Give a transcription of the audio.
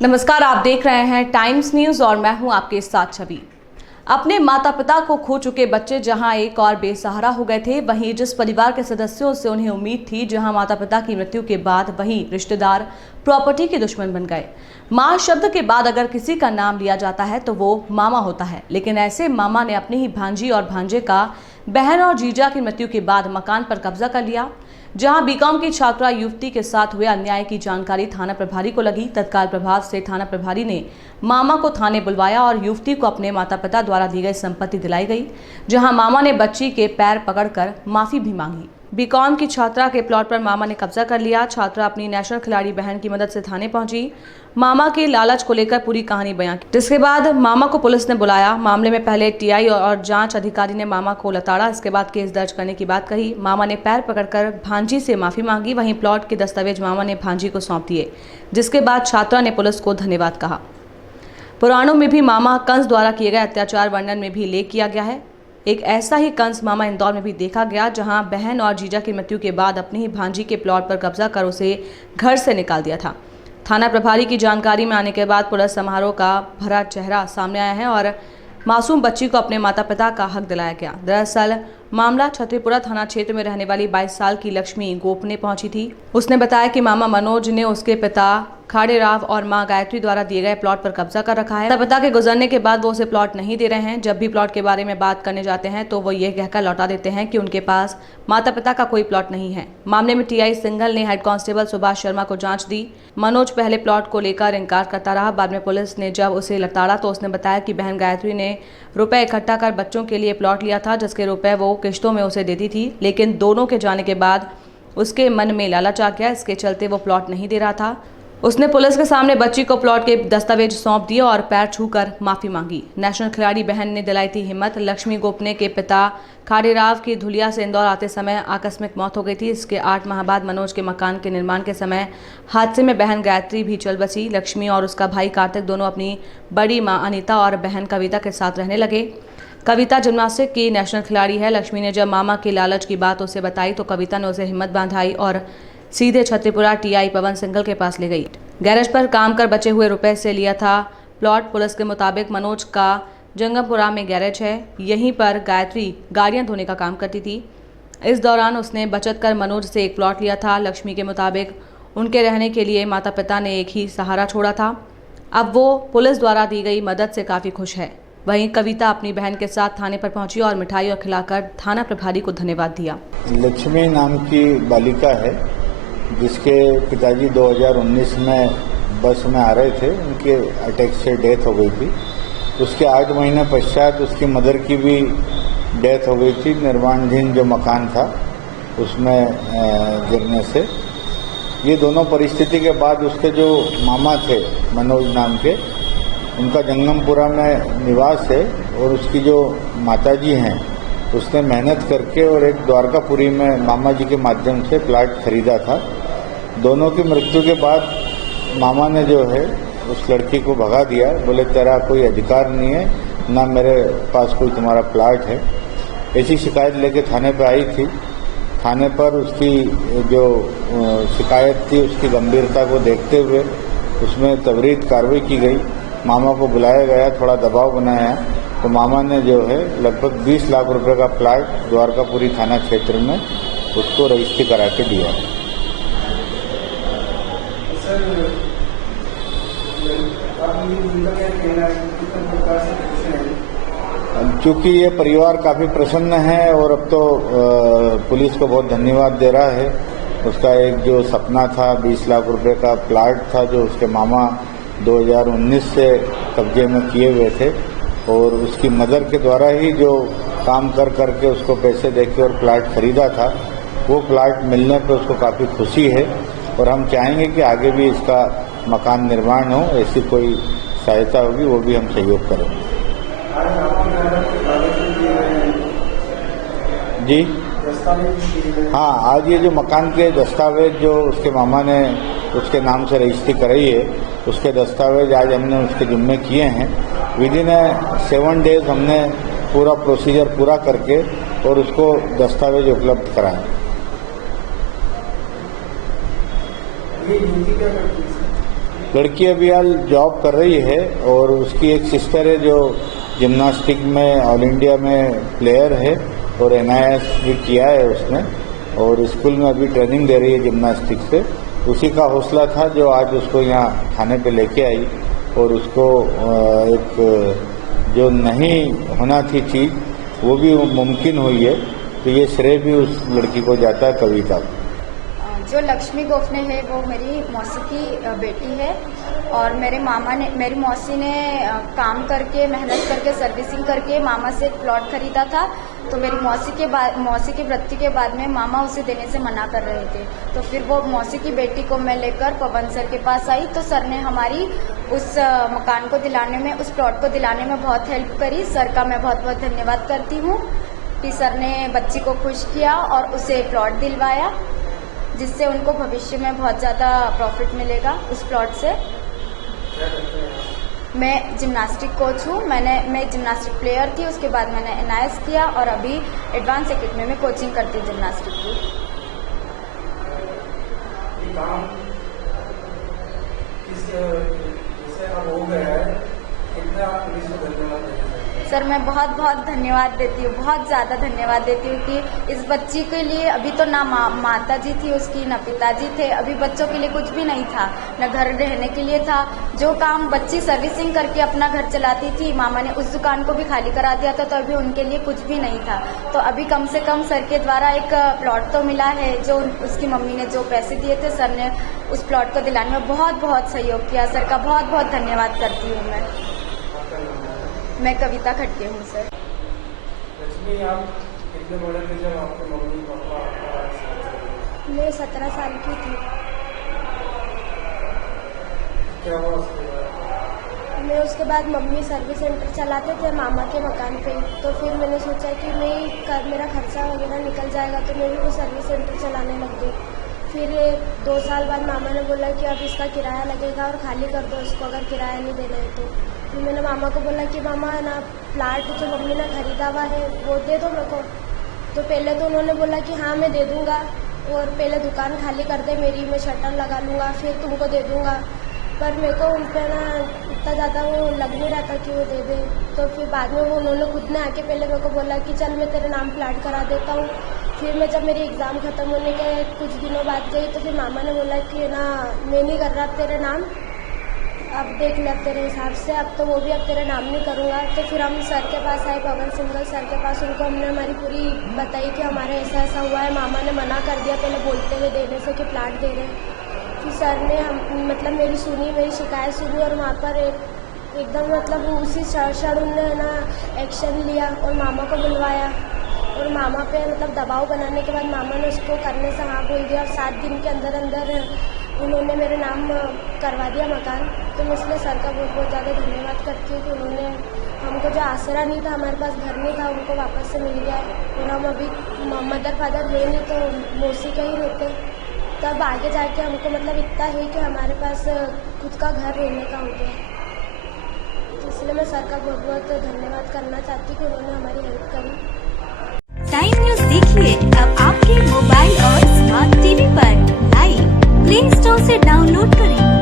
नमस्कार, आप देख रहे हैं टाइम्स न्यूज और मैं हूं आपके साथ छवि। अपने माता पिता को खो चुके बच्चे जहां एक और बेसहारा हो गए थे, वहीं जिस परिवार के सदस्यों से उन्हें उम्मीद थी, जहां माता पिता की मृत्यु के बाद वहीं रिश्तेदार प्रॉपर्टी के दुश्मन बन गए। मां शब्द के बाद अगर किसी का नाम लिया जाता है तो वो मामा होता है, लेकिन ऐसे मामा ने अपनी ही भांजी और भांजे का बहन और जीजा की मृत्यु के बाद मकान पर कब्जा कर लिया। जहां बीकॉम की छात्रा युवती के साथ हुए अन्याय की जानकारी थाना प्रभारी को लगी। तत्काल प्रभाव से थाना प्रभारी ने मामा को थाने बुलवाया और युवती को अपने माता पिता द्वारा दी गई संपत्ति दिलाई गई, जहां मामा ने बच्ची के पैर पकड़कर माफी भी मांगी। बीकॉम की छात्रा के प्लॉट पर मामा ने कब्जा कर लिया। छात्रा अपनी नेशनल खिलाड़ी बहन की मदद से थाने पहुंची। मामा के लालच को लेकर पूरी कहानी बयां की, जिसके बाद मामा को पुलिस ने बुलाया। मामले में पहले टीआई और जांच अधिकारी ने मामा को लताड़ा, इसके बाद केस दर्ज करने की बात कही। मामा ने पैर पकड़कर भांजी से माफी मांगी। वहीं प्लॉट के दस्तावेज मामा ने भांजी को सौंप दिए, जिसके बाद छात्रा ने पुलिस को धन्यवाद कहा। पुराणों में भी मामा कंस द्वारा किए गए अत्याचार वर्णन में भी उल्लेख किया गया है। एक ऐसा ही कंस मामा इंदौर में भी देखा गया, जहां बहन और जीजा की मृत्यु के बाद अपनी ही भांजी के प्लॉट पर कब्जा कर उसे घर से निकाल दिया था। थाना प्रभारी की जानकारी में आने के बाद पुलिस समारोह का भरा चेहरा सामने आया है और मासूम बच्ची को अपने माता पिता का हक दिलाया गया। दरअसल मामला छतरीपुरा थाना क्षेत्र में रहने वाली 22 साल की लक्ष्मी गोपने पहुंची थी। उसने बताया कि मामा मनोज ने उसके पिता खाड़े राव और मां गायत्री द्वारा दिए गए प्लॉट पर कब्जा कर रखा है। पिता के गुजरने के बाद वो उसे प्लॉट नहीं दे रहे हैं। जब भी प्लॉट के बारे में बात करने जाते हैं तो वो ये कहकर लौटा देते हैं कि उनके पास माता पिता का कोई प्लॉट नहीं है। मामले में टीआई सिंघल ने हेड कांस्टेबल सुभाष शर्मा को जांच दी। मनोज पहले प्लॉट को लेकर इनकार करता रहा। बाद में पुलिस ने जब उसे लताड़ा तो उसने बताया कि बहन गायत्री ने रुपए इकट्ठा कर बच्चों के लिए प्लॉट लिया था, जिसके रुपए वो किश्तों में उसे देती थी, लेकिन दोनों के जाने के बाद उसके मन में लालच आ गया। इसके चलते वो प्लॉट नहीं दे रहा था। उसने पुलिस के सामने बच्ची को प्लॉट के दस्तावेज सौंप दिए और पैर छूकर माफी मांगी। नेशनल खिलाड़ी बहन ने दिलाई थी हिम्मत। लक्ष्मी गोपने के पिता खाड़े राव की धुलिया से इंदौर आते समय आकस्मिक मौत हो गई थी। इसके 8 माह बाद मनोज के मकान के निर्माण के समय हादसे में बहन गायत्री भी चल बसी। लक्ष्मी और उसका भाई कार्तिक दोनों अपनी बड़ी मां अनीता और बहन कविता के साथ रहने लगे। कविता जिम्नास्टिक की नेशनल खिलाड़ी है। लक्ष्मी ने जब मामा के लालच की बात उसे बताई तो कविता ने उसे हिम्मत बांधाई और सीधे छतरीपुरा टीआई पवन सिंघल के पास ले गई। गैरेज पर काम कर बचे हुए रुपए से लिया था प्लॉट। पुलिस के मुताबिक मनोज का जंगमपुरा में गैरेज है, यहीं पर गायत्री गाड़ियां धोने का काम करती थी। इस दौरान उसने बचत कर मनोज से एक प्लॉट लिया था। लक्ष्मी के मुताबिक उनके रहने के लिए माता पिता ने एक ही सहारा छोड़ा था। अब वो पुलिस द्वारा दी गई मदद से काफ़ी खुश है। वहीं कविता अपनी बहन के साथ थाने पर पहुंची और मिठाई और खिलाकर थाना प्रभारी को धन्यवाद दिया। लक्ष्मी नाम की बालिका है, जिसके पिताजी 2019 में बस में आ रहे थे, उनके अटैक से डेथ हो गई थी। उसके 8 महीने पश्चात उसकी मदर की भी डेथ हो गई थी। निर्माणाधीन जो मकान था उसमें गिरने से। ये दोनों परिस्थिति के बाद उसके जो मामा थे मनोज नाम के, उनका जंगमपुरा में निवास है और उसकी जो माताजी हैं उसने मेहनत करके और एक द्वारकापुरी में मामा जी के माध्यम से प्लाट खरीदा था। दोनों की मृत्यु के बाद मामा ने जो है उस लड़की को भगा दिया। बोले तेरा कोई अधिकार नहीं है, ना मेरे पास कोई तुम्हारा प्लाट है। ऐसी शिकायत लेके थाने पे आई थी। थाने पर उसकी जो शिकायत थी उसकी गंभीरता को देखते हुए उसमें त्वरित कार्रवाई की गई। मामा को बुलाया गया, थोड़ा दबाव बनाया तो मामा ने जो है लगभग 20 लाख रुपए का प्लाट द्वारकापुरी थाना क्षेत्र में उसको रजिस्ट्री करा के दिया। चूँकि ये परिवार काफ़ी प्रसन्न है और अब तो पुलिस को बहुत धन्यवाद दे रहा है। उसका एक जो सपना था 20 लाख रुपए का प्लाट था, जो उसके मामा 2019 से कब्जे में किए हुए थे और उसकी मदर के द्वारा ही जो काम कर करके उसको पैसे देके और प्लाट खरीदा था, वो प्लाट मिलने पर उसको काफ़ी खुशी है और हम चाहेंगे कि आगे भी इसका मकान निर्माण हो। ऐसी कोई सहायता होगी वो भी हम सहयोग करेंगे। जी हाँ, आज ये जो मकान के दस्तावेज जो उसके मामा ने उसके नाम से रजिस्ट्री कराई है, उसके दस्तावेज आज हमने उसके जिम्मे किए हैं। विदिन 7 डेज हमने पूरा प्रोसीजर पूरा करके और उसको दस्तावेज उपलब्ध कराए। लड़की अभी हाल जॉब कर रही है और उसकी एक सिस्टर है जो जिम्नास्टिक में ऑल इंडिया में प्लेयर है और NIS भी किया है उसने और स्कूल में अभी ट्रेनिंग दे रही है जिम्नास्टिक से। उसी का हौसला था जो आज उसको यहाँ थाने पे लेके आई और उसको एक जो नहीं होना थी चीज़ वो भी मुमकिन हुई है। तो ये श्रेय भी उस लड़की को जाता है, कविता को। जो लक्ष्मी गोफने है वो मेरी मौसी की बेटी है और मेरी मौसी ने काम करके मेहनत करके सर्विसिंग करके मामा से प्लॉट खरीदा था। तो मेरी मौसी की मृत्यु के बाद में मामा उसे देने से मना कर रहे थे। तो फिर वो मौसी की बेटी को मैं लेकर पवन सर के पास आई तो सर ने हमारी उस मकान को दिलाने में, उस प्लॉट को दिलाने में बहुत हेल्प करी। सर का मैं बहुत बहुत धन्यवाद करती हूँ कि सर ने बच्ची को खुश किया और उसे प्लॉट दिलवाया, जिससे उनको भविष्य में बहुत ज़्यादा प्रॉफिट मिलेगा उस प्लॉट से। मैं जिम्नास्टिक कोच हूँ। मैं जिम्नास्टिक प्लेयर थी, उसके बाद मैंने NIS किया और अभी एडवांस एकेडमी में कोचिंग करती हूँ जिम्नास्टिक की। सर मैं बहुत बहुत धन्यवाद देती हूँ, बहुत ज़्यादा धन्यवाद देती हूँ कि इस बच्ची के लिए अभी तो ना माता जी थी उसकी, ना पिताजी थे, अभी बच्चों के लिए कुछ भी नहीं था, न घर रहने के लिए था। जो काम बच्ची सर्विसिंग करके अपना घर चलाती थी, मामा ने उस दुकान को भी खाली करा दिया था, तो अभी उनके लिए कुछ भी नहीं था। तो अभी कम से कम सर के द्वारा एक प्लॉट तो मिला है। जो उसकी मम्मी ने जो पैसे दिए थे, सर ने उस प्लॉट को दिलाने में बहुत बहुत सहयोग किया। सर का बहुत बहुत धन्यवाद करती हूँ मैं कविता खटके हूँ सर। लक्ष्मी, आप कितने बड़े थे जब आपके मम्मी पापा? मैं 17 साल की थी। क्या हुआ उसके बाद? मैं उसके बाद मम्मी सर्विस सेंटर चलाते थे मामा के मकान पे, तो फिर मैंने सोचा कि मेरा खर्चा वगैरह निकल जाएगा, तो मैं भी वो सर्विस सेंटर चलाने लग गई। फिर 2 साल बाद मामा ने बोला कि अब इसका किराया लगेगा और खाली कर दो इसको, अगर किराया नहीं देना है तो। फिर मैंने मामा को बोला कि मामा ना प्लाट जो मम्मी ने खरीदा हुआ है वो दे दो मेरे को। तो पहले तो उन्होंने बोला कि हाँ मैं दे दूँगा और पहले दुकान खाली कर दे मेरी, मैं शटर लगा लूँगा फिर तुमको दे दूँगा। पर मेरे को उन पर ना इतना ज़्यादा वो लग नहीं रहा था कि वो दे दे। तो फिर बाद में वो उन्होंने खुद ने आके पहले मेरे को बोला कि चल मैं तेरे नाम प्लाट करा देता हूँ। फिर मैं जब मेरी एग्ज़ाम ख़त्म होने के कुछ दिनों बाद गई तो फिर मामा ने बोला कि ना मैं नहीं कर रहा तेरे नाम, अब देख ले अब तेरे हिसाब से, अब तो वो भी अब तेरा नाम नहीं करूँगा। तो फिर हम सर के पास आए, पवन सिंघल सर के पास। उनको हमने हमारी पूरी बताई कि हमारे ऐसा ऐसा हुआ है। मामा ने मना कर दिया पहले बोलते हुए देने से कि प्लाट दे रहे। फिर सर ने मतलब मेरी शिकायत सुनी और वहाँ पर एकदम मतलब उसी क्षण उन्होंने ना एक्शन लिया और मामा को बुलवाया और मामा पे मतलब दबाव बनाने के बाद मामा ने उसको करने से हाँ बोल दिया और 7 दिन के अंदर अंदर उन्होंने मेरे नाम करवा दिया मकान। तो मैं इसलिए सर का बहुत बहुत ज़्यादा धन्यवाद करती हूँ कि उन्होंने हमको जो आसरा नहीं था, हमारे पास घर नहीं था, उनको वापस से मिल गया। और हम अभी मदर फादर हुए नहीं तो मौसी का ही रहते, तब आगे जाके हमको मतलब इतना है कि हमारे पास खुद का घर रहने का हो गया। तो इसलिए मैं सर का बहुत बहुत धन्यवाद करना चाहती हूँ कि उन्होंने हमारी हेल्प करी। टाइम न्यूज़ देखिए अब आपके मोबाइल और स्मार्ट टीवी पर लाइव प्ले स्टोर से डाउनलोड करें।